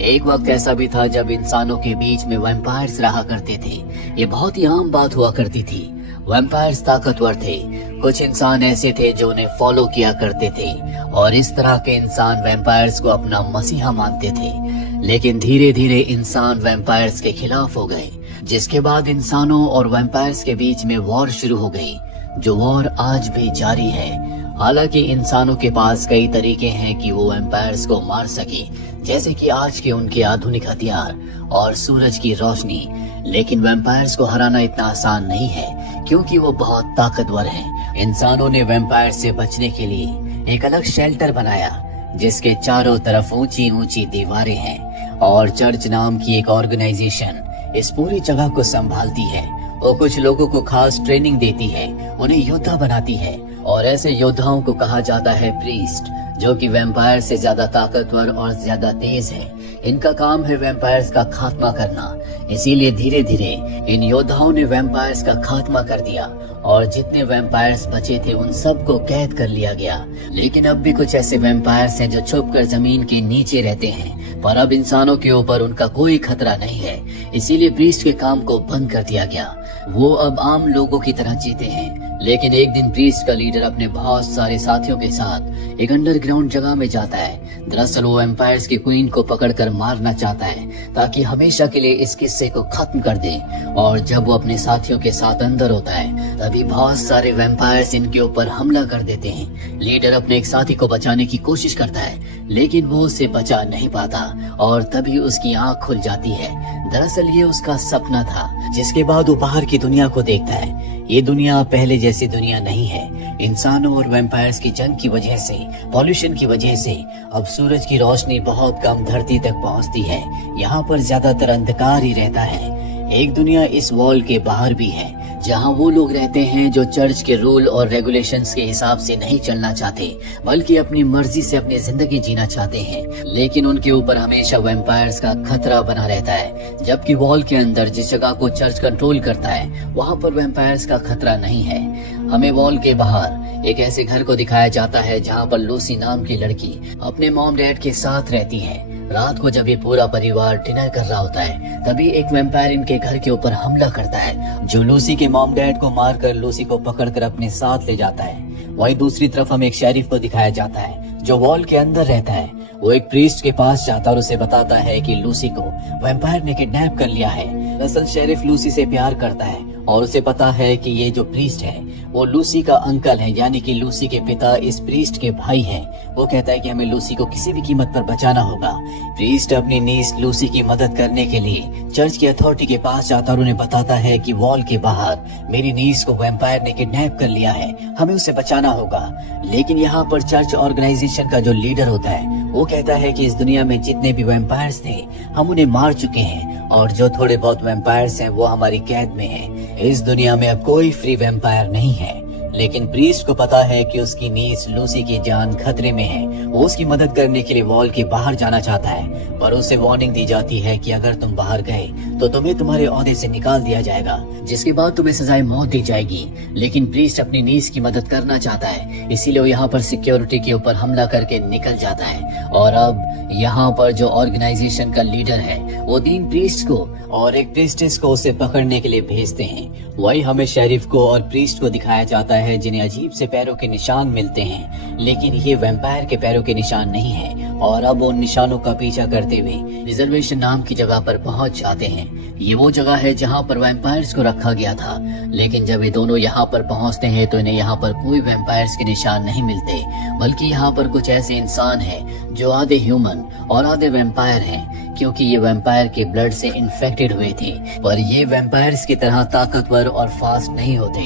एक वक्त ऐसा भी था जब इंसानों के बीच में वैम्पायर्स रहा करते थे। ये बहुत ही आम बात हुआ करती थी। वैम्पायर्स ताकतवर थे। कुछ इंसान ऐसे थे जो उन्हें फॉलो किया करते थे और इस तरह के इंसान वैम्पायर्स को अपना मसीहा मानते थे। लेकिन धीरे धीरे इंसान वैम्पायर्स के खिलाफ हो गए, जिसके बाद इंसानों और वैम्पायर्स के बीच में वॉर शुरू हो गई, जो वॉर आज भी जारी है। हालांकि इंसानों के पास कई तरीके हैं कि वो वैम्पायर्स को मार सके, जैसे कि आज के उनके आधुनिक हथियार और सूरज की रोशनी। लेकिन वैम्पायर्स को हराना इतना आसान नहीं है, क्योंकि वो बहुत ताकतवर हैं। इंसानों ने वैम्पायर से बचने के लिए एक अलग शेल्टर बनाया, जिसके चारों तरफ ऊंची ऊंची दीवारें हैं और चर्च नाम की एक ऑर्गेनाइजेशन इस पूरी जगह को संभालती है। वो कुछ लोगों को खास ट्रेनिंग देती है, उन्हें योद्धा बनाती है और ऐसे योद्धाओं को कहा जाता है प्रीस्ट, जो कि वैम्पायर से ज्यादा ताकतवर और ज्यादा तेज है। इनका काम है वैम्पायर्स का खात्मा करना। इसीलिए धीरे धीरे इन योद्धाओं ने वैम्पायर्स का खात्मा कर दिया और जितने वैम्पायर्स बचे थे उन सबको कैद कर लिया गया। लेकिन अब भी कुछ ऐसे वैम्पायर्स हैं जो छुपकर जमीन के नीचे रहते हैं, पर अब इंसानों के ऊपर उनका कोई खतरा नहीं है। इसीलिए प्रीस्ट के काम को बंद कर दिया गया। वो अब आम लोगों की तरह जीते हैं। लेकिन एक दिन प्रीस्ट का लीडर अपने बहुत सारे साथियों के साथ एक अंडरग्राउंड जगह में जाता है। दरअसल वो वैम्पायर्स की क्वीन को पकड़कर मारना चाहता है, ताकि हमेशा के लिए इस किस्से को खत्म कर दे। और जब वो अपने साथियों के साथ अंदर होता है, तभी बहुत सारे वैम्पायर्स इनके ऊपर हमला कर देते हैं। लीडर अपने एक साथी को बचाने की कोशिश करता है, लेकिन वो उसे बचा नहीं पाता और तभी उसकी आंख खुल जाती है। दरअसल ये उसका सपना था, जिसके बाद वो बाहर की दुनिया को देखता है। ये दुनिया पहले जैसी दुनिया नहीं है। इंसानों और वैम्पायर्स की जंग की वजह से, पॉल्यूशन की वजह से अब सूरज की रोशनी बहुत कम धरती तक पहुंचती है। यहाँ पर ज्यादातर अंधकार ही रहता है। एक दुनिया इस वॉल के बाहर भी है, जहाँ वो लोग रहते हैं जो चर्च के रूल और रेगुलेशंस के हिसाब से नहीं चलना चाहते, बल्कि अपनी मर्जी से अपनी जिंदगी जीना चाहते हैं। लेकिन उनके ऊपर हमेशा वैम्पायर्स का खतरा बना रहता है। जबकि वॉल के अंदर जिस जगह को चर्च कंट्रोल करता है, वहाँ पर वैम्पायर्स का खतरा नहीं है। हमें वॉल के बाहर एक ऐसे घर को दिखाया जाता है जहाँ पर लूसी नाम की लड़की अपने मॉम डैड के साथ रहती है। रात को जब ये पूरा परिवार डिनर कर रहा होता है, तभी एक वैम्पायर इनके घर के ऊपर हमला करता है, जो लूसी के मॉम डैड को मारकर लूसी को पकड़कर अपने साथ ले जाता है। वहीं दूसरी तरफ हमें एक शेरिफ को दिखाया जाता है, जो वॉल के अंदर रहता है। वो एक प्रीस्ट के पास जाता और उसे बताता है कि लूसी को वैम्पायर ने किडनैप कर लिया है। दरअसल शेरिफ लूसी से प्यार करता है और उसे पता है कि ये जो प्रीस्ट है वो लूसी का अंकल है, यानी कि लूसी के पिता इस प्रीस्ट के भाई हैं। वो कहता है कि हमें लूसी को किसी भी कीमत पर बचाना होगा। प्रीस्ट अपनी नीस लूसी की मदद करने के लिए चर्च की अथॉरिटी के पास जाता और उन्हें बताता है कि वॉल के बाहर मेरी नीस को वैम्पायर ने किडनैप कर लिया है, हमें उसे बचाना होगा। लेकिन यहाँ पर चर्च ऑर्गेनाइजेशन का जो लीडर होता है, वो कहता है कि इस दुनिया में जितने भी वैम्पायर्स थे, हम उन्हें मार चुके हैं और जो थोड़े बहुत वैम्पायर्स हैं वो हमारी कैद में हैं। इस दुनिया में अब कोई फ्री वैम्पायर नहीं है। लेकिन प्रीस्ट को पता है कि उसकी नीस लूसी की जान खतरे में है। वो उसकी मदद करने के लिए वॉल के बाहर जाना चाहता है, पर उसे वार्निंग दी जाती है कि अगर तुम बाहर गए तो तुम्हें तुम्हारे ओहदे से निकाल दिया जाएगा, जिसके बाद तुम्हें सजाए मौत दी जाएगी। लेकिन प्रीस्ट अपनी नीस की मदद करना चाहता है, इसीलिए वो यहाँ पर सिक्योरिटी के ऊपर हमला करके निकल जाता है। और अब यहाँ पर जो ऑर्गेनाइजेशन का लीडर है, वो 3 प्रीस्ट को और एक प्रीस्टेस को उसे पकड़ने के लिए भेजते हैं। वही हमें शेरिफ को और प्रीस्ट को दिखाया जाता है, जिन्हें अजीब से पैरों के निशान मिलते हैं, लेकिन ये वैम्पायर के पैरों के निशान नहीं है। और अब उन निशानों का पीछा करते हुए रिजर्वेशन नाम की जगह पर पहुंच जाते हैं। ये वो जगह है जहां पर वैम्पायर्स को रखा गया था। लेकिन जब ये दोनों यहाँ पर पहुंचते हैं तो इन्हें यहाँ पर कोई वैम्पायर्स के निशान नहीं मिलते, बल्कि यहाँ पर कुछ ऐसे इंसान हैं जो आधे ह्यूमन और आधे वैम्पायर हैं, क्योंकि ये वैम्पायर के ब्लड से इन्फेक्टेड हुए थे। पर ये वैम्पायर्स की तरह ताकतवर और फास्ट नहीं होते।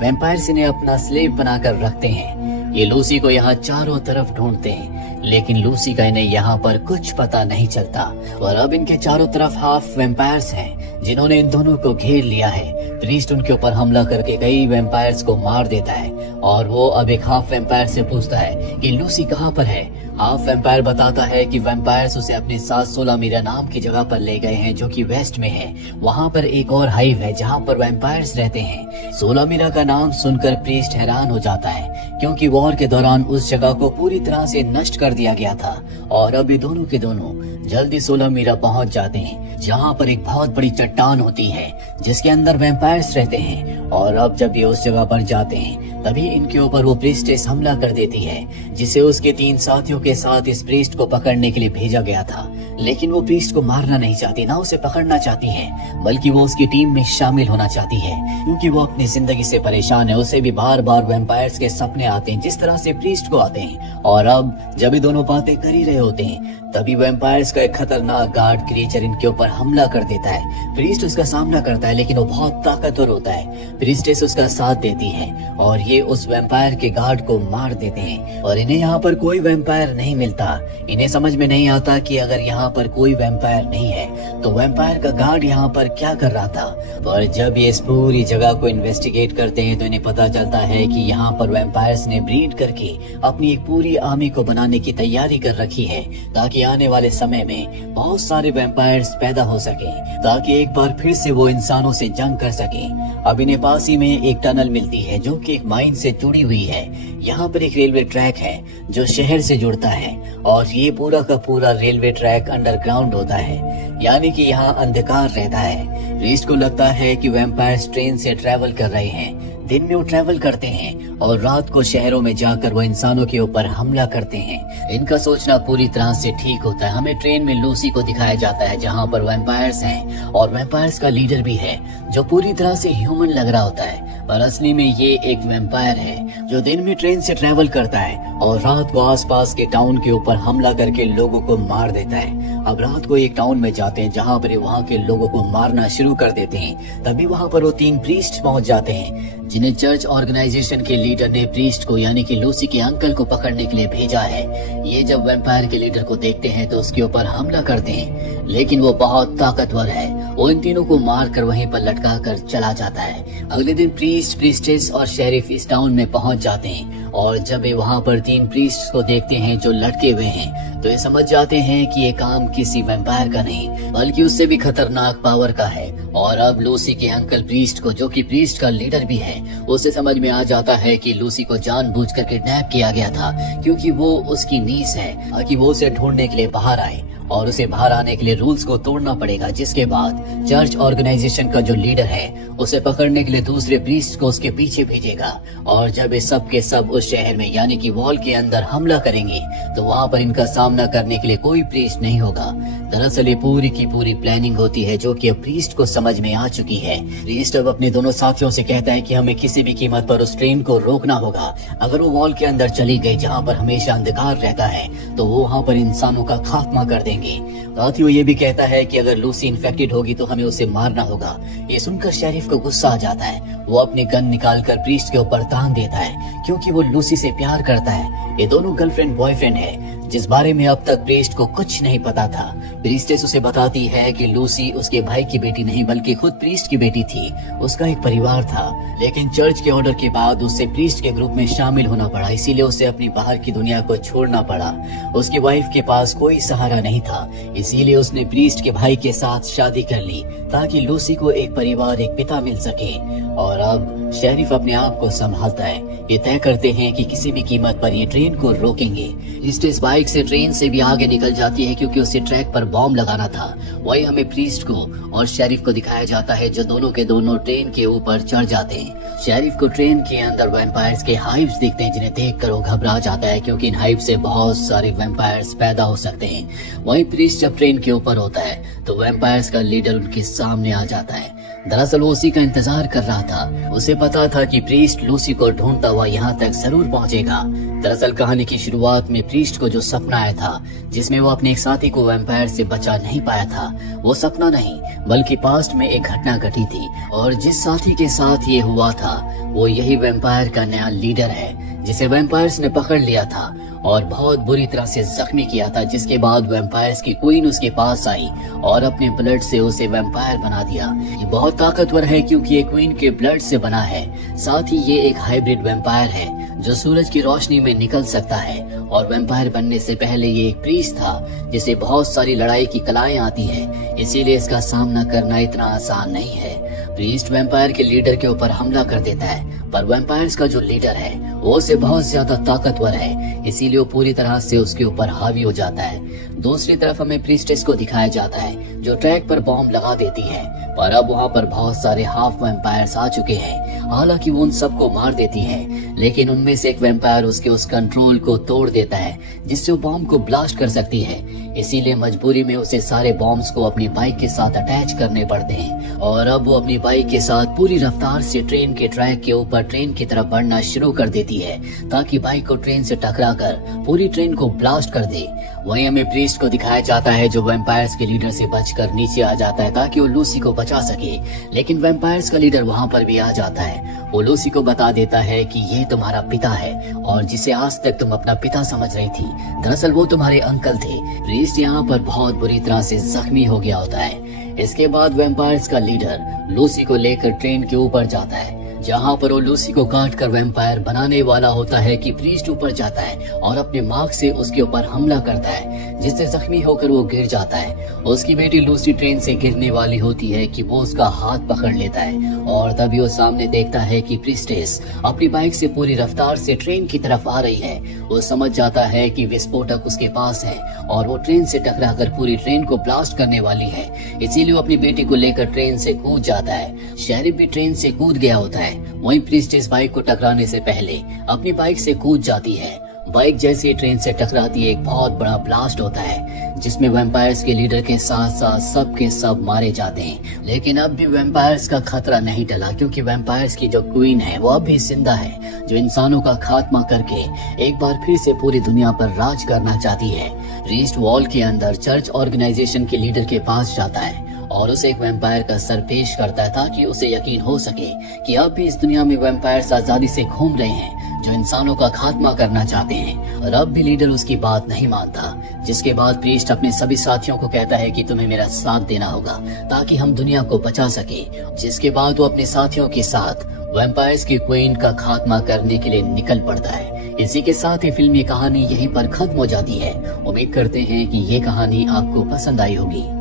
वैम्पायर्स इन्हें अपना स्लेव बनाकर रखते हैं। ये लूसी को यहाँ चारों तरफ ढूंढते हैं, लेकिन लूसी का इन्हें यहाँ पर कुछ पता नहीं चलता। और अब इनके चारों तरफ हाफ वैम्पायर्स हैं, जिन्होंने इन दोनों को घेर लिया है। प्रीस्ट उनके ऊपर हमला करके कई वैम्पायर्स को मार देता है और वो अब एक हाफ वैम्पायर से पूछता है कि लूसी कहाँ पर है। हाफ वैम्पायर बताता है कि वैम्पायर्स उसे अपने साथ 16 मीरा नाम की जगह पर ले गए हैं जो कि वेस्ट में है। वहाँ पर एक और हाइव है जहाँ पर वैम्पायर्स रहते हैं। 16 मीरा का नाम सुनकर प्रीस्ट हैरान हो जाता है क्योंकि वॉर के दौरान उस जगह को पूरी तरह से नष्ट कर दिया गया था और अब ये दोनों के दोनों जल्दी 16 मीरा पहुंच जाते हैं जहाँ पर एक बहुत बड़ी चट्टान होती है जिसके अंदर वैम्पायर्स रहते हैं। और अब जब ये उस जगह पर जाते हैं तभी इनके ऊपर वो प्रीस्टेस हमला कर देती है जिसे उसके 3 साथियों के साथ इस प्रीस्ट को पकड़ने के लिए भेजा गया था। लेकिन वो प्रीस्ट को मारना नहीं चाहती, ना उसे पकड़ना चाहती है, बल्कि वो उसकी टीम में शामिल होना चाहती है क्योंकि वो अपनी जिंदगी से परेशान है। उसे भी बार बार वैम्पायर्स के सपने आते हैं जिस तरह से प्रीस्ट को आते हैं। और अब जब ये दोनों बातें कर ही रहे होते हैं तभी वैम्पायर्स का एक खतरनाक गार्ड क्रिएचर इनके ऊपर हमला कर देता है। प्रीस्ट उसका सामना करता है लेकिन वो बहुत ताकतवर होता है। प्रीस्टेस उसका साथ देती है और ये उस वैम्पायर के गार्ड को मार देते हैं और इन्हें यहाँ पर कोई वैम्पायर नहीं मिलता। इन्हें समझ में नहीं आता कि अगर यहाँ पर कोई वैम्पायर नहीं है तो वैम्पायर का गार्ड यहाँ पर क्या कर रहा था। पर जब ये इस पूरी जगह को इन्वेस्टिगेट करते हैं तो इन्हें पता चलता है कि यहाँ पर वैम्पायर्स ने ब्रीड करके अपनी एक पूरी आर्मी को बनाने की तैयारी कर रखी है ताकि आने वाले समय में बहुत सारे वैम्पायर्स पैदा हो सके ताकि एक बार फिर से वो इंसानों से जंग कर सके। अब इन्हें पास ही में एक टनल मिलती है जो कि एक माइन से जुड़ी हुई है। यहाँ पर एक रेलवे ट्रैक है जो शहर से जुड़ता है और ये पूरा का पूरा रेलवे ट्रैक अंडरग्राउंड होता है, यानी कि यहाँ अंधकार रहता है। प्रीस्ट को लगता है कि वैम्पायर्स ट्रेन से ट्रैवल कर रहे हैं। दिन में वो ट्रैवल करते हैं और रात को शहरों में जाकर वो इंसानों के ऊपर हमला करते हैं। इनका सोचना पूरी तरह से ठीक होता है। हमें ट्रेन में लूसी को दिखाया जाता है जहाँ पर वैम्पायर्स हैं और वैम्पायर्स का लीडर भी है जो पूरी तरह से ह्यूमन लग रहा होता है, पर असली में ये एक वैम्पायर है जो दिन में ट्रेन से ट्रैवल करता है और रात को आसपास के टाउन के ऊपर हमला करके लोगों को मार देता है। अब रात को एक टाउन में जाते हैं जहाँ पर वहाँ के लोगों को मारना शुरू कर देते हैं। तभी वहाँ पर वो 3 प्रीस्ट पहुँच जाते हैं जिन्हें चर्च ऑर्गेनाइजेशन के लीडर ने प्रीस्ट को यानी कि लूसी के अंकल को पकड़ने के लिए भेजा है। ये जब वैम्पायर के लीडर को देखते हैं तो उसके ऊपर हमला करते हैं लेकिन वो बहुत ताकतवर है। वो इन तीनों को मार कर वहीं पर लटका कर चला जाता है। अगले दिन प्रीस्ट, प्रीस्टेस और शेरिफ इस टाउन में पहुंच जाते हैं और जब वे वहां पर 3 प्रीस्ट को देखते हैं जो लटके हुए हैं तो ये समझ जाते हैं कि ये काम किसी वैम्पायर का नहीं बल्कि उससे भी खतरनाक पावर का है। और अब लूसी के अंकल प्रीस्ट को, जो कि प्रीस्ट का लीडर भी है, उसे समझ में आ जाता है कि लूसी को जानबूझकर किडनैप किया गया था क्योंकि वो उसकी नीस है ताकि वो उसे ढूंढने के लिए बाहर आए और उसे बाहर आने के लिए रूल्स को तोड़ना पड़ेगा। जिसके बाद चर्च ऑर्गेनाइजेशन का जो लीडर है उसे पकड़ने के लिए दूसरे प्रीस्ट को उसके पीछे भेजेगा और जब ये सब के सब उस शहर में यानी कि वॉल के अंदर हमला करेंगे तो वहाँ पर इनका सामना करने के लिए कोई प्रीस्ट नहीं होगा। दरअसल ये पूरी की पूरी प्लानिंग होती है जो कि अब प्रीस्ट को समझ में आ चुकी है। प्रीस्ट अब अपने दोनों साथियों से कहता है कि हमें किसी भी कीमत पर उस ट्रेन को रोकना होगा। अगर वो वॉल के अंदर चली गई जहाँ पर हमेशा अंधकार रहता है तो वो वहाँ पर इंसानों का खात्मा कर देंगे। साथ ही वो ये भी कहता है कि अगर लूसी इन्फेक्टेड होगी तो हमें उसे मारना होगा। ये सुनकर शेरिफ को गुस्सा आ जाता है। वो अपनी गन निकालकर प्रीस्ट के ऊपर तान देता है क्योंकि वो लूसी से प्यार करता है। ये दोनों गर्लफ्रेंड बॉयफ्रेंड है जिस बारे में अब तक प्रीस्ट को कुछ नहीं पता था। प्रीस्टेस उसे बताती है कि लूसी उसके भाई की बेटी नहीं बल्कि खुद प्रीस्ट की बेटी थी। उसका एक परिवार था लेकिन चर्च के ऑर्डर के बाद उसे प्रीस्ट के ग्रुप में शामिल होना पड़ा, इसीलिए उसे अपनी बाहर की दुनिया को छोड़ना पड़ा। उसकी वाइफ के पास कोई सहारा नहीं था, इसीलिए उसने प्रीस्ट के भाई के साथ शादी कर ली ताकि लूसी को एक परिवार, एक पिता मिल सके। और अब शेरिफ अपने आप को संभालता है। ये तय करते हैं कि किसी भी कीमत पर ये ट्रेन को रोकेंगे। प्रीस्टेस बाइक से ट्रेन से भी आगे निकल जाती है क्योंकि उसे ट्रैक पर बॉम्ब लगाना था। वही हमें प्रीस्ट को और शेरिफ को दिखाया जाता है जो दोनों के दोनों ट्रेन के ऊपर चढ़ जाते हैं। शेरिफ को ट्रेन के अंदर वैम्पायर्स के हाइव्स दिखते हैं जिन्हें देखकर वो घबरा जाता है क्योंकि इन हाइव से बहुत सारे वैम्पायर्स पैदा हो सकते हैं। वही प्रीस्ट जब ट्रेन के ऊपर होता है तो वैम्पायर्स का लीडर उनके सामने आ जाता है। दरअसल वो उसी का इंतजार कर रहा था। उसे पता था कि प्रीस्ट लूसी को ढूंढता हुआ यहाँ तक जरूर पहुँचेगा। दरअसल कहानी की शुरुआत में प्रीस्ट को जो सपना आया था जिसमें वो अपने एक साथी को वैम्पायर से बचा नहीं पाया था, वो सपना नहीं बल्कि पास्ट में एक घटना घटी थी और जिस साथी के साथ ये हुआ था वो यही वैम्पायर का नया लीडर है जिसे वैम्पायर्स ने पकड़ लिया था और बहुत बुरी तरह से जख्मी किया था। जिसके बाद वैम्पायर्स की क्वीन उसके पास आई और अपने ब्लड से उसे वैम्पायर बना दिया। ये बहुत ताकतवर है क्योंकि ये क्वीन के ब्लड से बना है। साथ ही ये एक हाइब्रिड वैम्पायर है जो सूरज की रोशनी में निकल सकता है, और वैम्पायर बनने से पहले ये एक प्रीस्ट था जिसे बहुत सारी लड़ाई की कलाएं आती हैं, इसीलिए इसका सामना करना इतना आसान नहीं है। प्रीस्ट वैम्पायर के लीडर के ऊपर हमला कर देता है, पर वैम्पायर्स का जो लीडर है वो उससे बहुत ज्यादा ताकतवर है, इसीलिए वो पूरी तरह से उसके ऊपर हावी हो जाता है। दूसरी तरफ हमें प्रीस्टेस को दिखाया जाता है जो ट्रैक पर बॉम्ब लगा देती है, पर अब वहाँ पर बहुत सारे हाफ वैम्पायर्स आ चुके हैं। हालांकि वो उन सबको मार देती है, लेकिन उनमें से एक वैम्पायर उसके उस कंट्रोल को तोड़ देता है जिससे वो बॉम्ब को ब्लास्ट कर सकती है। इसीलिए मजबूरी में उसे सारे बॉम्ब्स को अपनी बाइक के साथ अटैच करने पड़ते हैं, और अब वो अपनी बाइक के साथ पूरी रफ्तार से ट्रेन के ट्रैक के ऊपर ट्रेन की तरफ बढ़ना शुरू कर देती है ताकि बाइक को ट्रेन से टकराकर पूरी ट्रेन को ब्लास्ट कर दे। वहीं हमें प्रीस्ट को दिखाया जाता है जो वैम्पायर्स के लीडर से बचकर नीचे आ जाता है ताकि वो लूसी को बचा सके, लेकिन वैम्पायर्स का लीडर वहाँ पर भी आ जाता है। वो लूसी को बता देता है कि ये तुम्हारा पिता है और जिसे आज तक तुम अपना पिता समझ रही थी, दरअसल वो तुम्हारे अंकल थे। प्रीस्ट यहाँ पर बहुत बुरी तरह से जख्मी हो गया होता है। इसके बाद वैम्पायर्स का लीडर लूसी को लेकर ट्रेन के ऊपर जाता है, जहाँ पर वो लूसी को काट कर वैम्पायर बनाने वाला होता है कि प्रीस्ट ऊपर जाता है और अपने मार्क से उसके ऊपर हमला करता है, जिससे जख्मी होकर वो गिर जाता है। उसकी बेटी लूसी ट्रेन से गिरने वाली होती है कि वो उसका हाथ पकड़ लेता है, और तभी वो सामने देखता है कि प्रीस्टेस अपनी बाइक से पूरी रफ्तार से ट्रेन की तरफ आ रही है। वो समझ जाता है कि विस्फोटक उसके पास है और वो ट्रेन से टकराकर पूरी ट्रेन को ब्लास्ट करने वाली है, इसीलिए वो अपनी बेटी को लेकर ट्रेन से कूद जाता है। शेरिफ भी ट्रेन से कूद गया होता है। वहीं प्रीस्टेस बाइक को टकराने से पहले अपनी बाइक से कूद जाती है। बाइक जैसे ट्रेन से टकराती है, एक बहुत बड़ा ब्लास्ट होता है जिसमें वैम्पायर्स के लीडर के साथ साथ सब के सब मारे जाते हैं। लेकिन अब भी वैम्पायर्स का खतरा नहीं टला, क्योंकि वैम्पायर्स की जो क्वीन है वो अब भी जिंदा है, जो इंसानों का खात्मा करके एक बार फिर से पूरी दुनिया पर राज करना चाहती है। प्रीस्ट वॉल के अंदर चर्च ऑर्गेनाइजेशन के लीडर के पास जाता है और उसे एक वैम्पायर का सर पेश करता है ताकि उसे यकीन हो सके कि अब भी इस दुनिया में वैम्पायर्स आजादी से घूम रहे हैं जो इंसानों का खात्मा करना चाहते हैं। और अब भी लीडर उसकी बात नहीं मानता, जिसके बाद प्रीस्ट अपने सभी साथियों को कहता है कि तुम्हें मेरा साथ देना होगा ताकि हम दुनिया को बचा सके। जिसके बाद वो अपने साथियों के साथ वैम्पायर्स की क्वीन का खात्मा करने के लिए निकल पड़ता है। इसी के साथ ही फिल्म की कहानी यहीं पर खत्म हो जाती है। उम्मीद करते हैं कि ये कहानी आपको पसंद आई होगी।